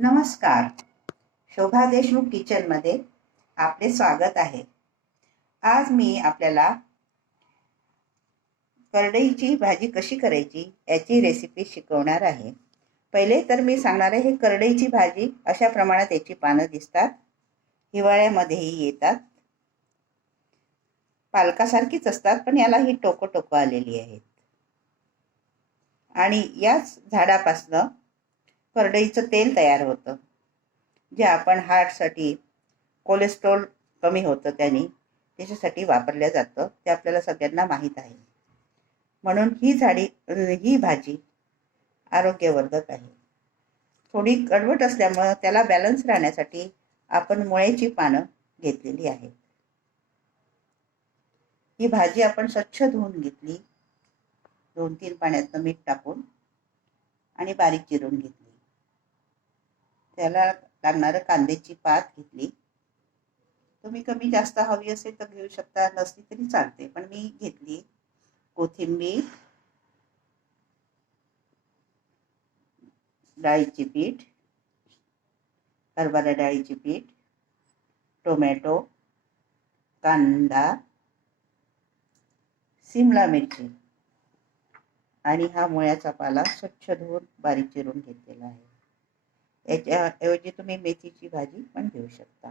नमस्कार. शोभा देशमुख किचनमध्ये आपले स्वागत आहे. आज मी आपल्याला करडईची भाजी कशी करायची याची रेसिपी शिकवणार आहे. पहिले तर मी सांगणार आहे, हे करडईची भाजी अशा प्रमाणात याची पानं दिसतात. हिवाळ्यामध्येही येतात. पालकासारखीच असतात, पण याला ही टोकं आलेली आहेत. आणि याच झाडापासनं करडईचं तेल तयार होतं, जे आपण हार्टसाठी, कोलेस्ट्रॉल कमी होतं त्याने, त्याच्यासाठी वापरलं जातं. ते आपल्याला सगळ्यांना माहीत आहे. म्हणून ही भाजी आरोग्यवर्धक आहे. थोडी कडवट असल्यामुळं त्याला बॅलन्स राहण्यासाठी आपण मुळ्याची पानं घेतलेली आहेत. ही भाजी आपण स्वच्छ धुवून घेतली, 2-3 पाण्यातनं मीठ टाकून, आणि बारीक चिरून घेतली. त्याला लागणारं कांद्याची पात घेतली. तुम्ही कमी जास्त हवी असेल तर घेऊ शकता, नसली तरी चालते, पण मी घेतली. कोथिंबीर, डाळीची पीठ, हरभरा डाळीची पीठ, टोमॅटो, कांदा, सिमला मिरची आणि हा मुळ्याचा पाला स्वच्छ धुवून बारीक चिरून घेतलेला आहे. याच्याऐवजी तुम्ही मेथीची भाजी पण घेऊ शकता.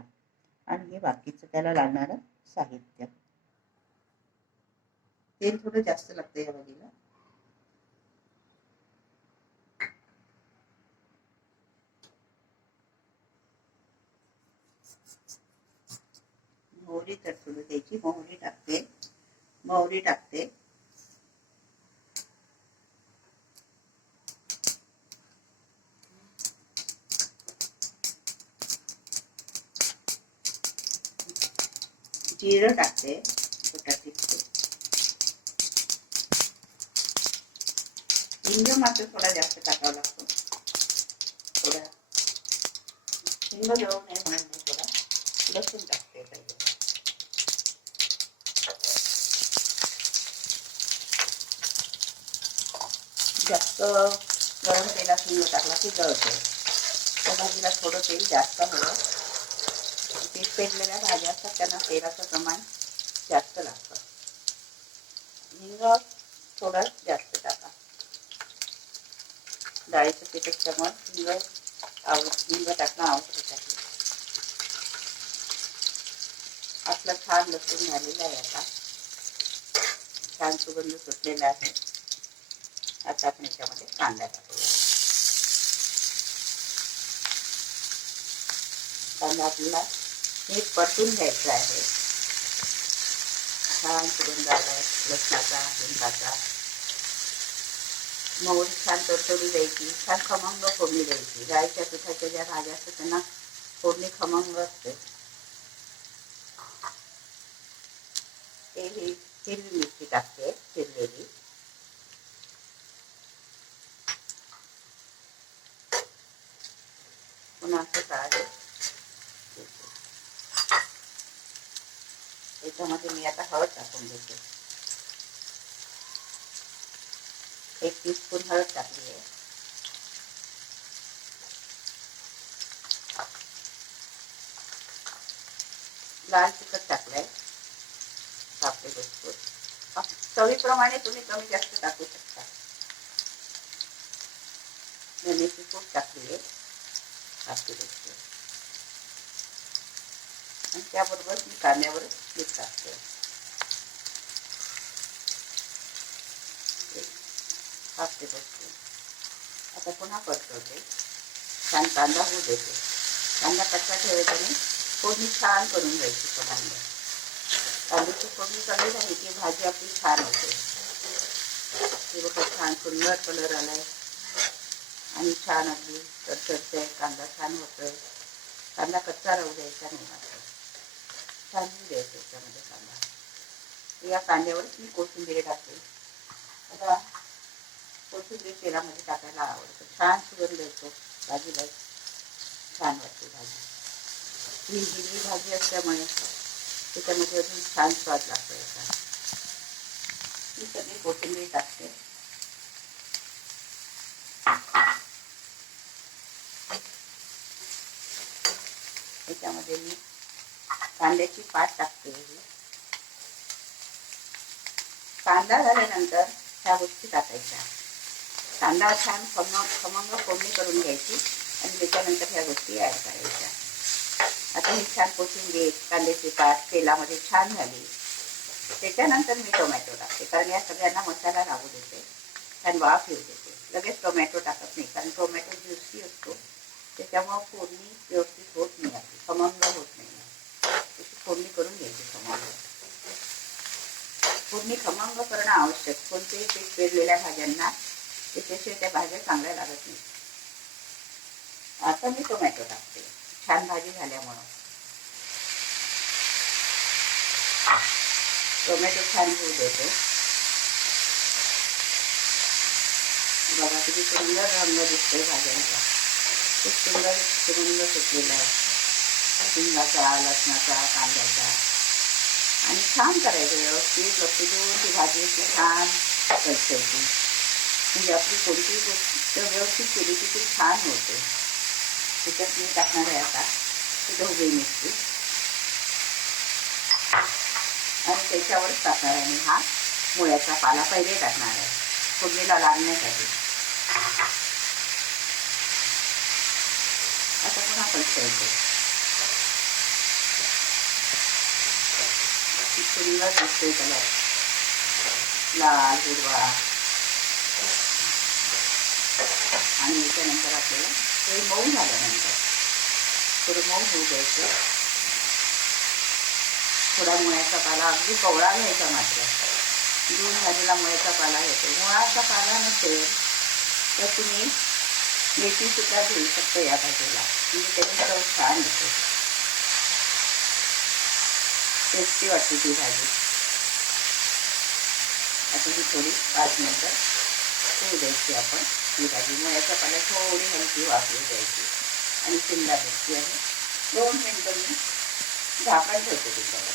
आणि हे बाकीचं त्याला लागणारं साहित्य. तेल थोडं जास्त लागतं या भाजीला. मोहरी तडतडू द्यायची. मोहरी टाकते. जिरं टाकते. हिंग मात्र थोडा जास्त टाकावा लागतो. थोडा हिंग जळू नये म्हणून मी थोडा लसूण टाकते पहिले. जास्त गरम तेलात हिंग टाकला की जळते. त्या भाजीला थोडं तेल जास्त हवं. पीठ पेरलेल्या भाज्या असतात त्यांना तेलाचं प्रमाण जास्त लागतं. हिंग थोडं जास्त टाका. डाळीचं पीठ असल्यामुळे हिंग टाकणं आवश्यक आहे. आपला छान लसूण झालेला आहे. आता छान सुगंध सुटलेला आहे. आता आपण याच्यामध्ये कांदा टाकूया. कांदा आपल्याला नीट परतून घ्यायचा आहे. छान सुगंध आलाय लसणाचा, हिंगाचा. मोहरी छान तडतडू द्यायची. छान खमंग फोडणी द्यायची. डाळीच्या पिठाच्या ज्या भाज्या असतात त्यांना फोडणी खमंग असते. हिरवी मिरची टाकते चिरलेली. पुन्हा असं काढे. याच्यामध्ये मी आता हळद टाकून देते. 1 टीस्पून हळद टाकली आहे. लाल तिखट टाकलंय. आपले बिस्कुट चवीप्रमाणे तुम्ही कमी जास्त टाकू शकता. धनेची पूड टाकली आहे. आपले बिस्कुट आणि त्याबरोबर मी कांद्यावर मीठ टाकते. आपले बिस्कुट आता पुन्हा परतवते. छान कांदा होऊ देते. कांदा कच्चा ठेवायचा नाही. फोडणी छान करून घ्यायची. कांद्याची फोडणी चांगली झाली की भाजी आपली छान होते. हे बघा छान सुंदर कलर आलाय आणि छान अगदी तडतडतंय. कांदा छान होतोय. कांदा कच्चा राहू द्यायचा नाही. मात्र छान द्यायचं याच्यामध्ये कांदा. या कांद्यावरच मी कोथिंबीर टाकते. आता कोथिंबीर तेलामध्ये टाकायला आवडतं. छान सुगंध येतो भाजीला. छान वाटते भाजी. ही हिरवी भाजी असल्यामुळे त्याच्यामध्ये अजून छान स्वाद लागतो याचा. मी सगळी कोथिंबीर टाकते. त्यामध्ये मी कांद्याची पात टाकते. कांदा झाल्यानंतर ह्या गोष्टी टाकायच्या. कांदा छान खमंग फोडणी करून घ्यायची आणि त्याच्यानंतर ह्या गोष्टी ॲड करायच्या. आता ही छान कोशिंबीर कांद्याची पात तेलामध्ये छान झाली. त्याच्यानंतर मी टोमॅटो टाकते, कारण या सगळ्यांना मसाला लागू देते, छान वाफ येऊ देते. लगेच टोमॅटो टाकत नाही, कारण टोमॅटो ज्युसी असतो, त्याच्यामुळं फोडणी व्यवस्थित होत नाही, आपली खमंग होत नाही. त्याची फोडणी करून घ्यायची खमंग. फोडणी खमंग करणं आवश्यक. कोणतेही पीठ पेरलेल्या भाज्यांना त्याच्याशिवाय त्या भाज्या चांगल्या लागत नाही. आता मी टोमॅटो टाकते छान भाजी झाल्यामुळं. टोमॅटो छान होऊ देते. बघा किती सुंदर रंग दिसतोय भाज्यांचा. खूप सुंदर सुगंध सुटलेला आहे हिंगाचा, लसणाचा, कांद्याचा. आणि छान करायचं व्यवस्थित लक्ष देऊन ती भाजी अशी छान कलसायची. म्हणजे आपली कोणतीही गोष्ट व्यवस्थित केली की ती छान होते. त्याच्यात मी टाकणार आहे आता ढोबळी मिरची आणि त्याच्यावरच टाकणार आहे मी हा मुळ्याचा पाला पहिले टाकणार आहे फोडणीला लागण्यासाठी. आता पुन्हा कलसायचं. सुंदर दिसतोय कलर, लाल हिरवा. आणि याच्यानंतर आपल्याला ते मऊ झाल्यानंतर थोडं मऊ होऊ द्यायचं. थोडा मुळ्याचा पाला अगदी कवळा घ्यायचा, मात्र जून झालेला मुळ्याचा पाला घेतो. मुळाचा पाला नसेल तर तुम्ही मेथी सुद्धा घेऊ शकतो या भाजीला, म्हणजे त्याची चव छान येते, टेस्टी वाटते ती भाजी. आता ही थोडी 5 मिनिटं होऊ द्यायची आपण. ही भाजी मुळ्याच्या पाला थोडी हलकी वाफवू द्यायची. आणि शिमला मिरची आहे 2 मिनिटं मी झाकण ठेवते त्याच्यावर.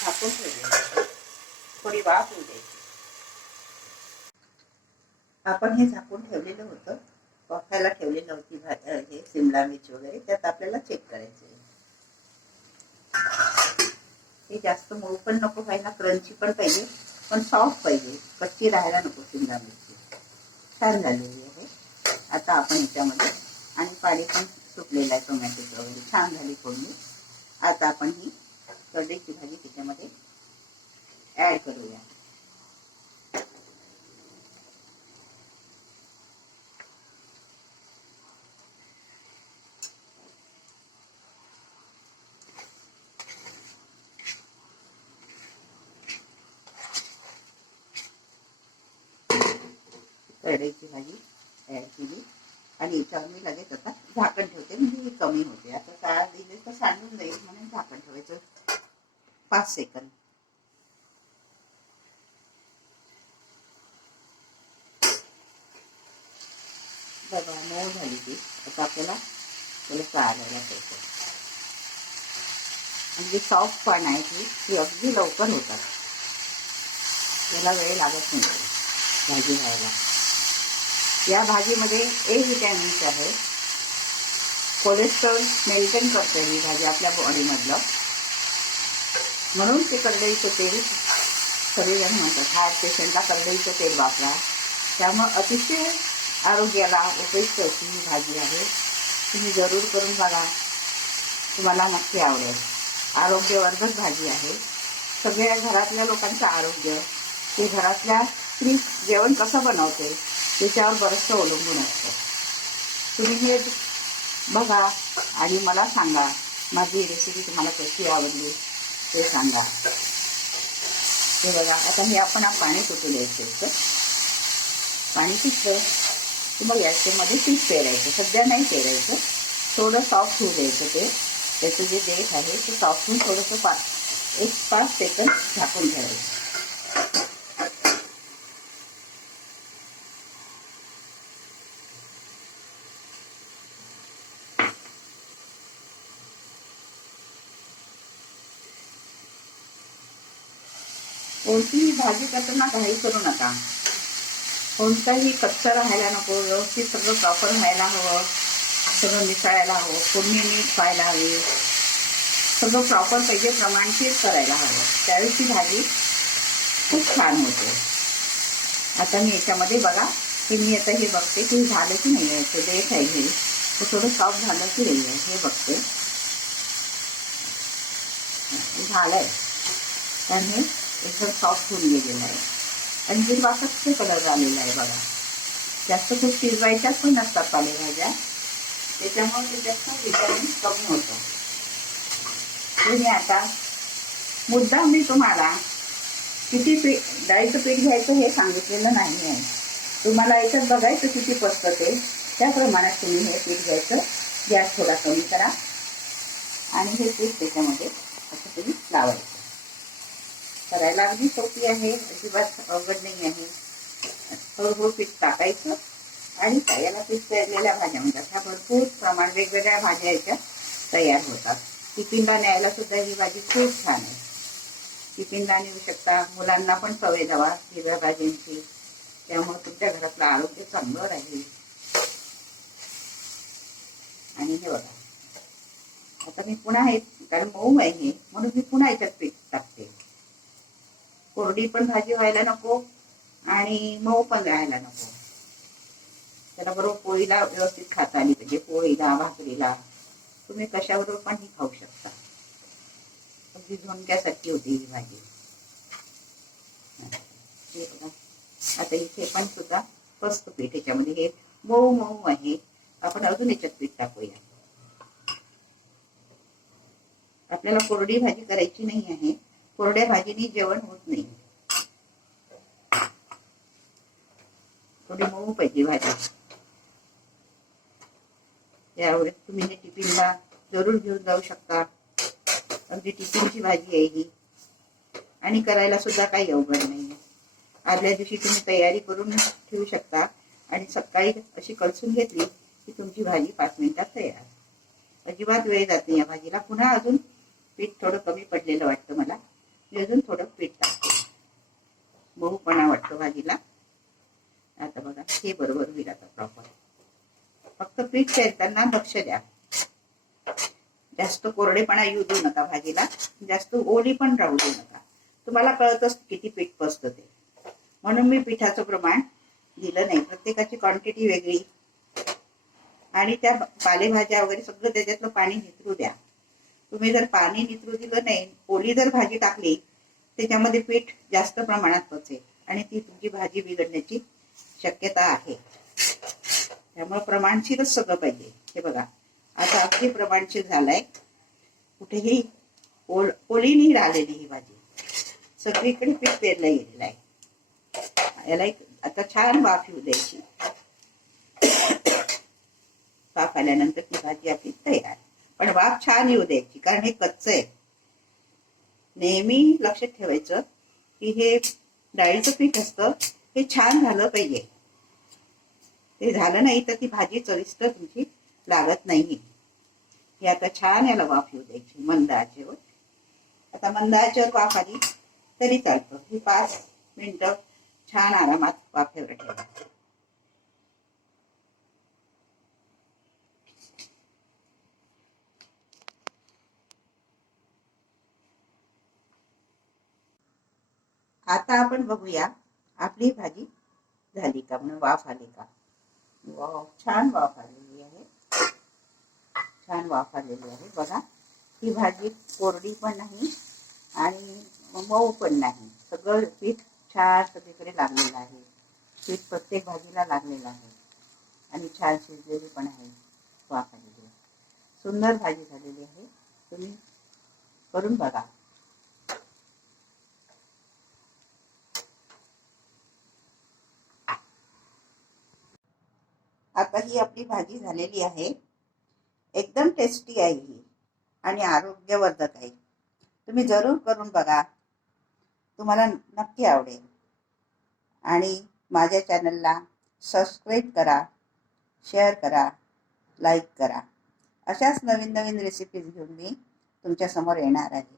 झाकून ठेवले, थोडी वाफ होऊ द्यायची. आपण हे झाकून ठेवलेलं होतं, वाफायला ठेवलेलं होती हे शिमला मिरची वगैरे. त्यात आपल्याला चेक करायचं. हे जास्त मऊ पण नको व्हायला, क्रंची पण पाहिजे, पण सॉफ्ट पाहिजे, कच्ची राहायला नको शिमला मिरची. छान झालेली आहे. आता आपण ह्याच्यामध्ये आणि पाणी पण सुटलेलं आहे टोमॅटोचं वगैरे, छान झाली फोडणी. आता आपण ही करडईची भाजी त्याच्यामध्ये ॲड करूया. करडईची भाजी ॲड केली आणि याच्यावर मी लगेच आता झाकण ठेवते, म्हणजे हे कमी होते. आता काय दिले तर सांडून जाईल म्हणून झाकण ठेवायचं 5 सेकंद. बघा मऊ झाली ती. आता आपल्याला त्याला चालायला ठेवतो. म्हणजे सॉफ्ट पण आहे ती अगदी लवकर होतात, त्याला वेळ लागत नाही भाजी व्हायला. या भाजीमध्ये ए व्हिटॅमिन्स आहे. कोलेस्ट्रॉल मेंटेन करते ही भाजी आपल्या बॉडीमधलं, म्हणून ते करडईचं तेल सगळेजण म्हणतात हार्ट पेशंटला करडईचं तेल वापरा. त्यामुळे अतिशय आरोग्याला उपयुक्त अशी ही भाजी आहे. तुम्ही जरूर करून बघा, तुम्हाला नक्की आवडेल. आरोग्यवर्धक भाजी आहे. सगळ्या घरातल्या लोकांचं आरोग्य ते घरातल्या स्त्री जेवण कसं बनवते त्याच्यावर बरंचसं अवलंबून असतं. तुम्ही हे बघा आणि मला सांगा, माझी रेसिपी तुम्हाला कशी आवडली ते सांगा. हे बघा आता हे आपण पाणी सुटू द्यायचं होतं. पाणी सुटलं की मग याच्यामध्ये पीठ पेरायचं. सध्या नाही पेरायचं, थोडं सॉफ्ट होऊ द्यायचं. ते त्याचं जे देठ आहे ते सॉफ्ट होऊन थोडंसं 5 सेकंद झाकून ठेवायचं. कोणतीही भाजी करताना घाई करू नका. कोणताही कच्चा राहायला नको. व्यवस्थित सगळं प्रॉपर व्हायला हवं. सगळं मिसळायला हवं. फोडणी नीट व्हायला हवी. सगळं प्रॉपर पाहिजे. प्रमाणशीर करायला हवं. त्यावेळी ती भाजी खूप छान होते. आता मी याच्यामध्ये बघा की मी आता हे बघते की झालं की नाही आहे. ते देठ आहे हे थोडं सॉफ्ट झालं की नाही आहे हे बघते. झालं आहे. कारण हे एकदम सॉफ्ट होऊन गेलेलं आहे. आणि हिरवाकच कलर आलेला आहे बघा. जास्त खूप शिजवायच्याच पण नसतात पालेभाज्या. त्याच्यामुळे त्याच्यात विटॅमिन कमी होतं. तुम्ही आता मुद्दाम मी तुम्हाला किती डाळीचं पीठ घ्यायचं हे सांगितलेलं नाही आहे. तुम्हाला याच्यात बघायचं किती पसतं ते. त्या प्रमाणात तुम्ही हे पीठ घ्यायचं. गॅस थोडा कमी करा आणि हे पीठ त्याच्यामध्ये असं तुम्ही लावायचं. करायला अगदी सोपी आहे. अजिबात अवघड नाही आहे. थोडं पीठ टाकायचं आणि याला पीठ तळलेल्या भाज्या म्हणतात. ह्या भरपूर प्रमाण वेगवेगळ्या भाज्या याच्यात तयार होतात. टिफिनला न्यायला सुद्धा ही भाजी खूप छान आहे. टिफिनला नेऊ शकता. मुलांना पण सवय लावा हिरव्या भाज्यांची. त्यामुळे तुमच्या घरातलं आरोग्य चांगलं राहील. आणि हे बघा आता मी पुन्हा हे कारण मऊ आहे हे म्हणून मी पुन्हा याच्यात पीठ टाकते. कोरडी पण भाजी व्हायला नको आणि मऊ पण राहायला नको. त्याला बरोबर पोळीला व्यवस्थित खाता आली पाहिजे. पोळीला भाकरीला तुम्ही कशाबरोबर पण ही खाऊ शकता. अगदी झोणक्यासारखी होती ही भाजी. आता इथे पण सुद्धा मस्त पीठ याच्यामध्ये हे मऊ मऊ आहे. आपण अजून याच्यात पीठ टाकूया. आपल्याला कोरडी भाजी करायची नाही आहे. कोरड्या भाजीने जेवण होत नाही. थोडी मऊ पाहिजे भाजी. त्यावेळेस तुम्ही हे टिफिनला जरूर घेऊन जाऊ शकता. अगदी टिफिनची भाजी आहे ही आणि करायला सुद्धा काही अवघड नाही. आदल्या दिवशी तुम्ही तयारी करून ठेवू शकता आणि सकाळी अशी कलसून घेतली की तुमची भाजी 5 मिनिटात तयार. अजिबात वेळ जात नाही या भाजीला. पुन्हा अजून पीठ थोडं कमी पडलेलं वाटतं मला. मी अजून थोडं पीठ टाकते. मऊपणा वाटतो भाजीला. आता बघा हे बरोबर होईल आता प्रॉपर. फक्त पीठ फेरताना लक्ष द्या. जास्त कोरडेपणा येऊ देऊ नका भाजीला. जास्त ओली पण राहू देऊ नका. तुम्हाला कळतच किती पीठ बसतं ते. म्हणून मी पिठाचं प्रमाण दिलं नाही. प्रत्येकाची क्वांटिटी वेगळी आणि त्या पालेभाज्या वगैरे सगळं त्याच्यातलं पाणी नितरू द्या. तुम्ही जर पाणी नितरू दिलं नाही, ओली जर भाजी टाकली त्याच्यामध्ये पीठ जास्त प्रमाणात पचेल आणि ती तुमची भाजी बिघडण्याची शक्यता आहे. त्यामुळे प्रमाणशीरच सगळं पाहिजे. हे बघा आता अगदी प्रमाणशीर झालंय. कुठेही ओली नाही राहिलेली ही भाजी. सगळीकडे पीठ पेरलं गेलेलं आहे. याला आता छान वाफ येऊ द्यायची. वाफ आल्यानंतर ती भाजी आपली तयार. पण वाफ छान येऊ द्यायची कारण हे कच्चं आहे. नेहमी लक्षात ठेवायचं की हे डाळीचं पीठ असतं हे छान झालं पाहिजे. ते झालं नाही तर ती भाजी चविष्ट तुमची लागत नाही. हे आता छान याला वाफ येऊ द्यायची मंद आचेवर. आता मंद आचेवर वाफ आली तरी चालतं. ही 5 मिनिटं छान आरामात वाफेवर ठेवा. आता आपण बघूया आपली भाजी झाली का म्हणून वाफ आली का. वाव छान वाफ आलेली आहे. छान वाफ आलेली आहे बघा. ही भाजी कोरडी पण नाही आणि मऊ पण नाही. सगळं पीठ छान सगळीकडे लागलेलं आहे. पीठ प्रत्येक भाजीला लागलेलं आहे आणि छान शिजलेली पण आहे. वाफ आलेली आहे. सुंदर भाजी झालेली आहे. तुम्ही करून बघा. आता ही आपली भाजी झालेली आहे. एकदम टेस्टी आहे ही आणि आरोग्यवर्धक आहे. तुम्ही जरूर करून बघा. तुम्हाला नक्की आवडेल. आणि माझ्या चॅनलला सबस्क्राईब करा, शेअर करा, लाईक करा. अशाच नवीन नवीन रेसिपीज घेऊन मी तुमच्यासमोर येणार आहे.